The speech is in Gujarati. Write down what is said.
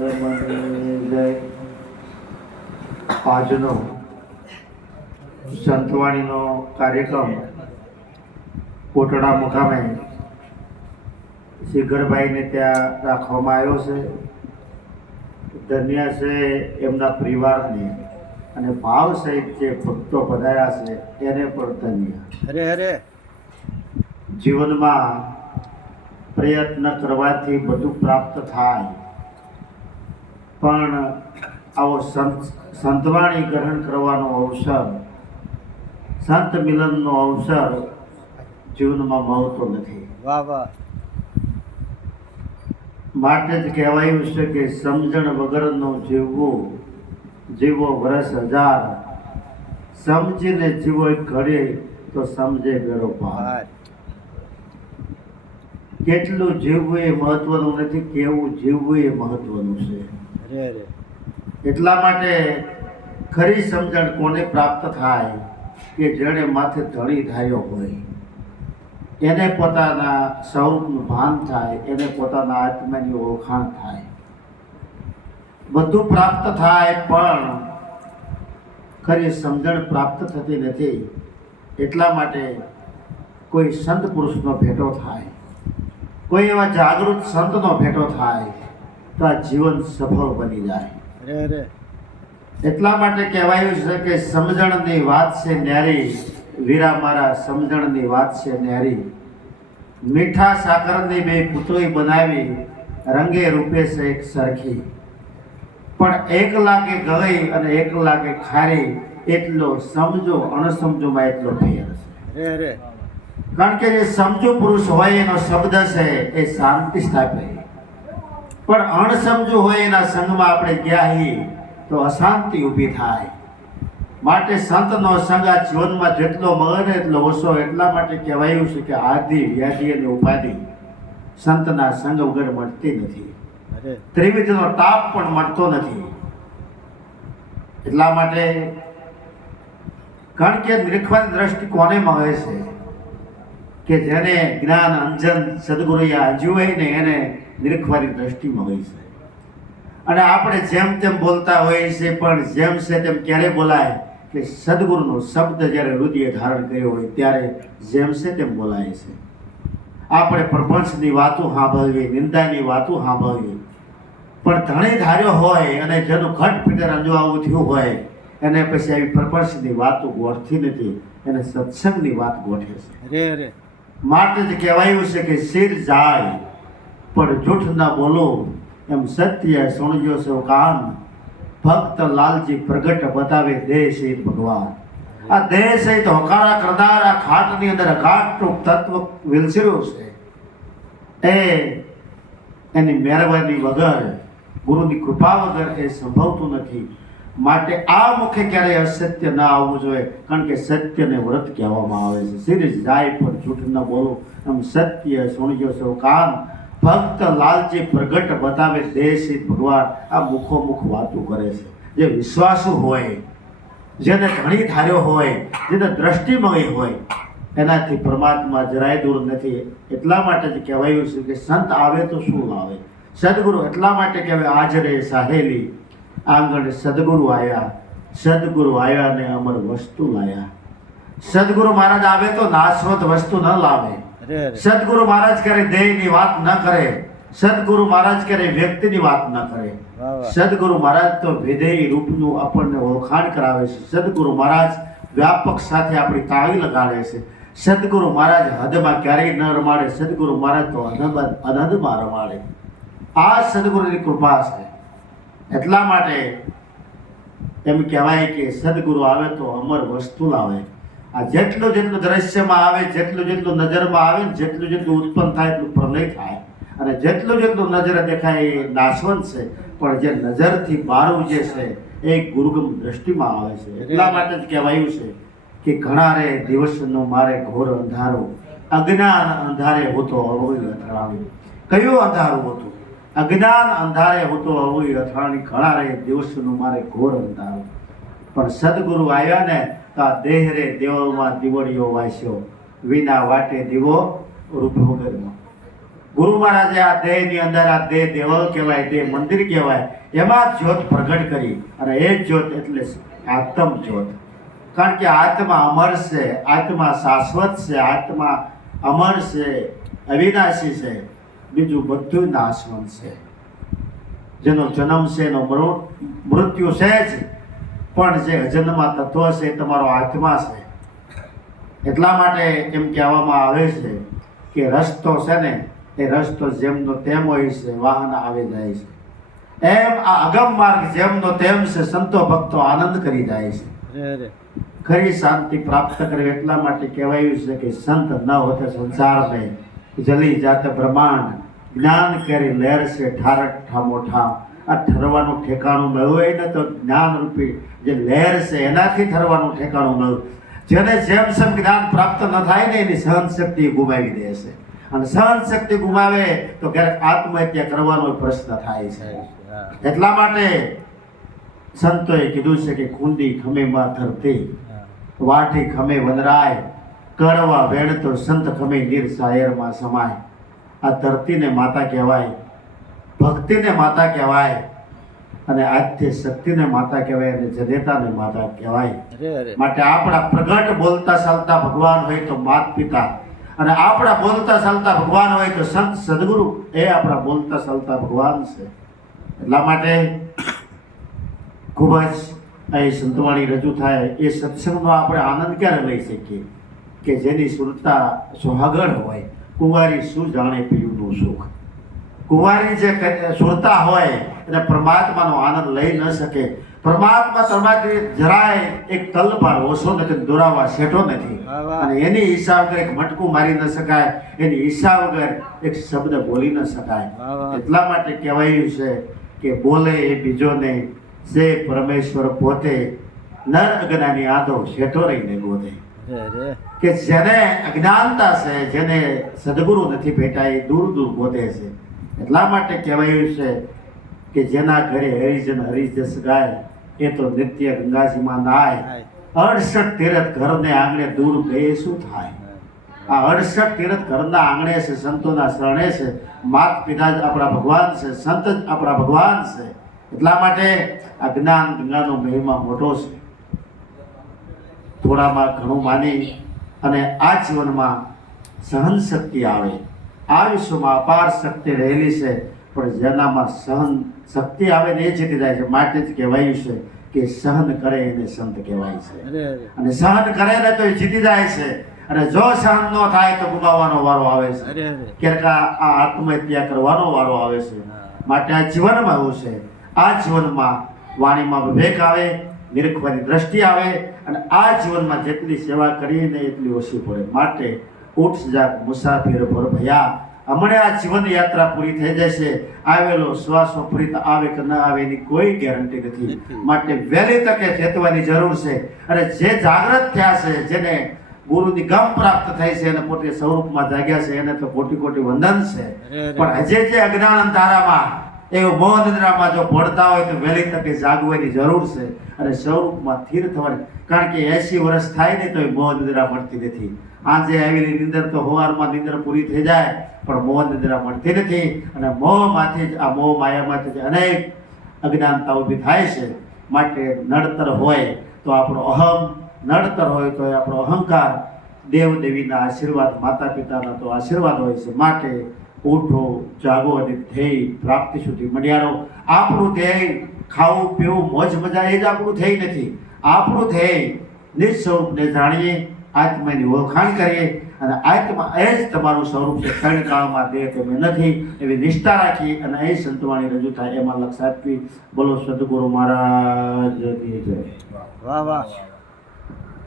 ધર્મની જય. આજનો સંતવાણીનો કાર્યક્રમ કોટડા મુકામે શિખરભાઈને ત્યાં રાખવામાં આવ્યો છે. ધન્ય છે એમના પરિવારને અને ભાવ સહિત જે ભક્તો પધાર્યા છે એને પણ ધન્ય. હરે હરે. જીવનમાં પ્રયત્ન કરવાથી બધું પ્રાપ્ત થાય, પણ આવો સંતવાણી ગ્રહણ કરવાનો અવસર, સંત મિલનનો અવસર જીવનમાં મળતો નથી. વાહ વાહ. માટે જ કહેવાયું છે કે સમજણ વગરનો જીવવું જીવો વર્ષ હજાર, સમજીને જીવો ઘડે તો સમજે બેડો પાર. કેટલું જીવવું એ મહત્વનું નથી, કેવું જીવવું એ મહત્વનું છે. હરે હરે. એટલા માટે ખરી સમજણ કોને પ્રાપ્ત થાય કે જેણે માથે ધણી ધાર્યો હોય, એને પોતાના સ્વરૂપનું ભાન થાય, એને પોતાના આત્માની ઓળખાણ થાય, બધું પ્રાપ્ત થાય, પણ ખરી સમજણ પ્રાપ્ત થતી નથી. એટલા માટે કોઈ સંત પુરુષનો ભેટો થાય, કોઈ એવા જાગૃત સંતનો ભેટો થાય તો આ જીવન સફળ બની જાય. હરે હરે. એટલા માટે કહેવાયું છે કે સમજણની વાત છે ન્યારી, વીરા મારા સમજણની વાત છે ન્યારી. મીઠા સાકરની બે પુતળી બનાવી, રંગે રૂપે છે એક સરખી, પણ એક લાગે ગળી અને એક લાગે ખારી, એટલો સમજો અણસમજોમાં એટલો ફેર છે. હરે હરે. કારણ કે જે સમજુ પુરુષ હોય એનો શબ્દ છે એ શાંતિ સ્થાપે, પણ અણસમજુ હોય એના સંગમાં આપણે ગયા હી તો અશાંતિ ઊભી થાય. માટે સંતનો સંગ આ જીવનમાં જેટલો મળે ને એટલો ઓછો. એટલા માટે કહેવાયું છે કે આદિ વ્યાધિ અને ઉપાધિ સંતના સંગ વગર મળતી નથી, ત્રિવિધનો તાપ પણ મળતો નથી. એટલા માટે કારણ કે નિરખવાની દ્રષ્ટિ કોને મળે છે કે જેને જ્ઞાન અંજન સદગુરુએ આંજ્યું હોય ને એને નિરખવાની દ્રષ્ટિ મળે છે. અને આપણે જેમ તેમ બોલતા હોઈએ છીએ, પણ જેમ છે તેમ ક્યારે બોલાય કે સદગુરુનો શબ્દ જ્યારે હૃદય ધારણ કર્યો હોય ત્યારે જેમ છે તેમ બોલાય છે. આપણે પ્રપંચની વાતો સાંભળવી, નિંદાની વાતો સાંભળવી, પણ ધણી ધાર્યો હોય અને જેનું ઘટ પીટર અંજવાવું થયું હોય એને પછી આવી પ્રપંચની વાતો ગોઠતી નથી, એને સત્સંગની વાત ગોઠે છે. હરે હરે. માટે જ કહેવાયું છે કે શિર જાય પણ જૂઠ ના બોલો, એમ સત્ય સુણજો સૌ કાન, ભક્ત લાલજી પ્રગટ બતાવે દેહ સહિત ભગવાન. આ દેહ સહિત હોકારા કરનાર આ ખાટની અંદર અઘાટનું તત્વ વિલસર્યું છે, એ એની મહેરબાની વગર, ગુરુની કૃપા વગર એ સંભવતું નથી. માટે આ મુખે ક્યારેય અસત્ય ના આવવું જોઈએ, કારણ કે સત્યને વ્રત કહેવામાં આવે છે. શિર જાય પણ જૂઠ ન બોલો, એમ સત્ય સુણજો સૌ કાન, ભક્ત લાલજી પ્રગટ બતાવે દેહ સહિત ભગવાન. આ મુખો મુખ વાતું કરે છે. જે વિશ્વાસુ હોય, જેને ધણી ધાર્યો હોય, જેને દ્રષ્ટિ મળી હોય, એનાથી પરમાત્મા જરાય દૂર નથી. એટલા માટે જ કહેવાયું છે કે સંત આવે તો શું લાવે. સદગુરુ એટલા માટે કહેવાય આજરે સાહેલી, આંગણ સદગુરુ આવ્યા, સદગુરુ આવ્યા ને અમર વસ્તુ લાયા. સદગુરુ મહારાજ આવે તો નાશવંત વસ્તુ ન લાવે. સદગુરુ મહારાજ કરે દેહની વાત ન કરે, સદગુરુ મહારાજ કરે વ્યક્તિની વાત ન કરે. સદગુરુ મહારાજ તો વિધેય રૂપનું આપણને ઓળખાણ કરાવે છે. સદગુરુ મહારાજ વ્યાપક સાથે આપણી તાળી લગાડે છે. સદગુરુ મહારાજ હદમાં ક્યારેય ન રમાડે, સદગુરુ મહારાજ તો અનહદમાં રમાડે. આ સદગુરુની કૃપા છે. એટલા માટે એમ કહેવાય કે સદગુરુ આવે તો અમર વસ્તુ લાવે. આ જેટલું જેટલું દ્રશ્યમાં આવે, જેટલું જેટલું નજરમાં આવે, જેટલું જેટલું ઉત્પન્ન થાય એટલું પ્રલય થાય, અને જેટલું જેટલું નજરે દેખાય એ નાશવંત છે, પણ જે નજરથી બહારનું જે છે એ ગુરુગમ દ્રષ્ટિમાં આવે છે. એટલા માટે જ કહેવાયું છે કે ઘણા રે દિવસનો મારે ઘોર અંધારો, અજ્ઞાન અંધારે હોતો અવોય અથડાવી. કયું અંધારું હતું? અજ્ઞાન અંધારે હોતો અવોય અથડાવી. ઘણા રે દિવસનું મારે ઘોર અંધારો, પણ સદગુરુ આવ્યા ને તો આ દેહ રે દેવળમાં દીવડીઓ વાસ્યો, વિના વાટે દીવો રૂપ વગરનો. ગુરુ મહારાજે આ દેહની અંદર આ દેહ દેવલ કહેવાય, દેહ મંદિર કહેવાય, એમાં જ્યોત પ્રગટ કરી. અને એ જ્યોત એટલે આત્મ જ્યોત. કારણ કે આત્મા અમર છે, આત્મા શાશ્વત છે, આત્મા અમર છે, અવિનાશી છે, બીજું બધું નાશવંત છે. જેનો જન્મ છે એનો મૃત્યુ છે જ, પણ જે અજન્મા તત્વ છે એ તમારો આત્મા છે. એટલા માટે એમ કહેવામાં આવે છે કે રસ્તો છે ને એ રસ્તો જેમનો તેમ હોય છે, વાહન આવી જાય છે. એમ આ અગમ માર્ગ જેમનો તેમ છે, સંતો ભક્તો આનંદ કરી જાય છે. અરે અરે ખરી શાંતિ પ્રાપ્ત કરવી એટલા માટે કહેવાયું છે કે સંત ન હોતે સંસાર में જલી જાત બ્રહ્માંડ, જ્ઞાન કરી લહેર છે ઠારક ઠામો ઠામ. આ ઠરવાનું ઠેકાણું મળ્યું હોય ને તો જ્ઞાન રૂપી જે લહેર છે એનાથી ઠરવાનું ઠેકાણું મળ્યું. જેને જેમ જેમ જ્ઞાન પ્રાપ્ત ન થાય ને એની સહન શક્તિ ગુમાવી દે છે. અને સહન શક્તિ ગુમાવે તો ક્યારેક આત્મહત્યા કરવાનો પ્રશ્ન થાય છે. હા. એટલા માટે સંતોએ કીધું છે કે કુંડી ખમે માં ધરતી, હા. વાટી ખમે વનરાય, કડવા વેણ તો સંત ખમે નીર સાયરમાં સમાય. આ ધરતીને માતા કહેવાય, ભક્તિને માતા કહેવાય, અને આદ્ય શક્તિને માતા કહેવાય, અને જનેતાને માતા કહેવાય. અરે અરે માટે આપણા પ્રગટ બોલતા ચાલતા ભગવાન હોય તો માત પિતા, અને આપણા બોલતા ચાલતા ભગવાન હોય તો સંત સદગુરુ, એ આપણા બોલતા ચાલતા ભગવાન છે. એટલા માટે ખૂબ જ અહીં સંતવાણી રજૂ થાય એ સત્સંગનો આપણે આનંદ ક્યારે લઈ શકીએ કે જેની સુરતા સુહાગણ હોય. કુંવારી શું જાણે પીયુંનું સુખ. કુંવારી જે સુરતા હોય એટલે પરમાત્માનો આનંદ લઈ ન શકે. પરમાત્મા તમારી જરાય એક તલભાર ઓછો નથી, દોરાવા શેઠો નથી. વાહ, વાહ. અને એની ઈચ્છા વગર એક મટકું મારી ન શકાય, એની ઈચ્છા વગર એક શબ્દ બોલી ન શકાય. વાહ, વાહ. એટલા માટે કહેવાયું છે કે બોલે એ બીજો નહીં, સે પરમેશ્વર પોતે, નર અજ્ઞાની આંધો શેઠો રહીને ગોતે. અરે અરે કે જેને અજ્ઞાનતા છે, જેને સદગુરુ નથી ભેટાય, એ દૂર દૂર ગોતે છે. એટલા માટે કહેવાયું છે કે જેના ઘરે હરિજન હરિજસ ગાય, એ તો નિત્ય ગંગાજીમાં નાય. 68 તીરથ ઘરને આંગણે દૂર ગયે શું થાય. આ 68 તીરથ ઘરના આંગણે છે, સંતોના શરણે છે. માત પિતા જ આપણા ભગવાન છે, સંત જ આપણા ભગવાન છે. એટલા માટે આ જ્ઞાન ગંગાનો મહિમા મોટો છે. થોડામાં ઘણું માની અને આ જીવનમાં સહન શક્તિ આવે. આ વિશ્વમાં અપાર શક્તિ રહેલી છે, પણ જેનામાં સહન શક્તિ આવે ને એ જીતી જાય છે. માટે જ કહેવાયું છે કે સહન કરે એને સંત કહેવાય છે. અરે અરે અને સહન કરે ને તો એ જીતી જાય છે, અને જો સહન ન થાય તો ગુમાવવાનો વારો આવે છે. અરે અરે ક્યારેક આ આત્મહત્યા કરવાનો વારો આવે છે. માટે આ જીવનમાં એવું છે, આ જીવનમાં વાણીમાં વિવેક આવે, નિરખવાની દ્રષ્ટિ આવે, અને આ જીવનમાં જેટલી સેવા કરીને એટલી ઓછી પડે. માટે ઉઠ જાગ મુસાફિર ભર ભયા. હમણાં આ જીવન યાત્રા પૂરી થઈ જશે, આવેલો શ્વાસો ફરી આવે કે ન આવે એની કોઈ ગેરંટી નથી. માટે વહેલી તકે ચેતવાની જરૂર છે. અને જે જાગૃત થયા છે, જેને ગુરુની ગમ પ્રાપ્ત થઈ છે અને પોતે સ્વરૂપમાં જાગ્યા છે, એને તો કોટી કોટી વંદન છે. પણ હજે જે અજ્ઞાન અંધારામાં એવું મોહ નિદ્રામાં જો પડતા હોય તો વહેલી તકે જાગવાની જરૂર છે, અને સ્વરૂપમાં સ્થિર થવાની. કારણ કે 80 વર્ષ થાય ને તો એ મોહ નિદ્રા મળતી નથી. આજે આવેલી નિંદર તો સવારમાં નિંદર પૂરી થઈ જાય, પણ મોહ નિદ્રા મળતી નથી. અને મોહમાંથી જ આ મોહ માયામાંથી જ અનેક અજ્ઞાનતા ઊભી થાય છે. માટે નડતર હોય તો આપણો અહમ, નડતર હોય તો આપણો અહંકાર, દેવ દેવીના આશીર્વાદ, માતા પિતાના તો આશીર્વાદ હોય છે. માટે ઉઠો, જાગો અને ધ્યેય પ્રાપ્તિ સુધી મણ્યારો. આપણું ધ્યેય ખાવું પીવું મોજ મજા એ જ આપણું ધ્યેય નથી. આપણું ધ્યેય નિજ સ્વરૂપને જાણીએ, આત્માની ઓળખાણ કરીએ, અને આત્મા એ જ તમારું સ્વરૂપ છે. ત્રણ કાળમાં દેહ તમે નથી, એવી નિષ્ઠા રાખી અને અહીં સંતવાણી રજૂ થાય એમાં લક્ષ આપવી. બોલો સદગુરુ મહારાજ કી જય. વાહ વાહ